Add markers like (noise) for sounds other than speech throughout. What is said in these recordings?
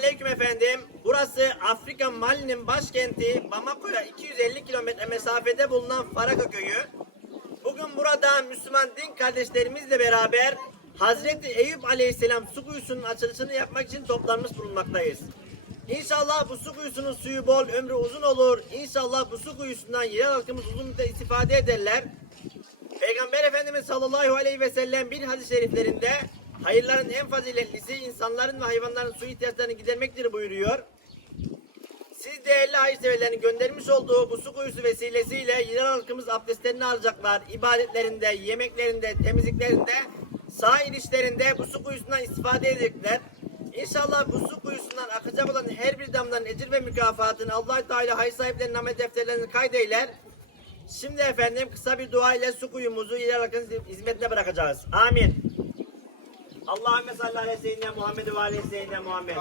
aleyküm efendim. Burası Afrika Mali'nin başkenti Bamako'ya 250 kilometre mesafede bulunan Faraka köyü. Bugün burada Müslüman din kardeşlerimizle beraber Hazreti Eyüp Aleyhisselam su kuyusunun açılışını yapmak için toplanmış bulunmaktayız. İnşallah bu su kuyusunun suyu bol, ömrü uzun olur. İnşallah bu su kuyusundan yerel halkımız uzun müddet istifade ederler. Peygamber Efendimiz sallallahu aleyhi ve sellem bir hadis-i şeriflerinde hayırların en faziletlisi insanların ve hayvanların su ihtiyaçlarını gidermektir buyuruyor. Siz değerli hayırseverlerin göndermiş olduğu bu su kuyusu vesilesiyle yerel halkımız abdestlerini alacaklar. İbadetlerinde, yemeklerinde, temizliklerinde, sahil işlerinde bu su kuyusundan istifade edecekler. İnşallah bu su kuyusundan akacak olan her bir damlanın ecir ve mükafatını allah Teala hayır sahiplerinin amel defterlerini kaydeyler. Şimdi efendim kısa bir dua ile su kuyumuzu yerel halkın hizmetine bırakacağız. Amin. اللهم صل على سيدنا محمد وعلى سيدنا محمد.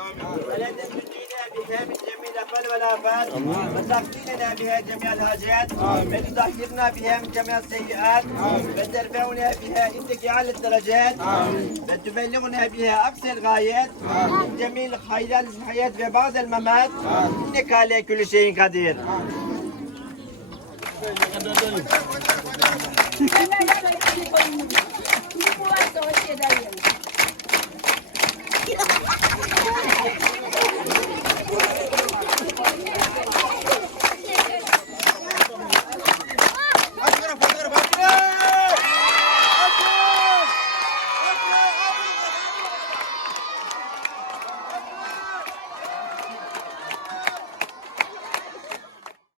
فلا تنجينا بها من جميع الافعال والافات وتغفرنا بها جميع الحاجات. وتطهرنا بها من جميع السيئات. وترفعنا بها عندك اعلى الدرجات وتبلغنا بها أقصى الغايات. من جميع الخيرات الحياة بعض الممات. إنك على كل شيء قدير. Thank (laughs) you.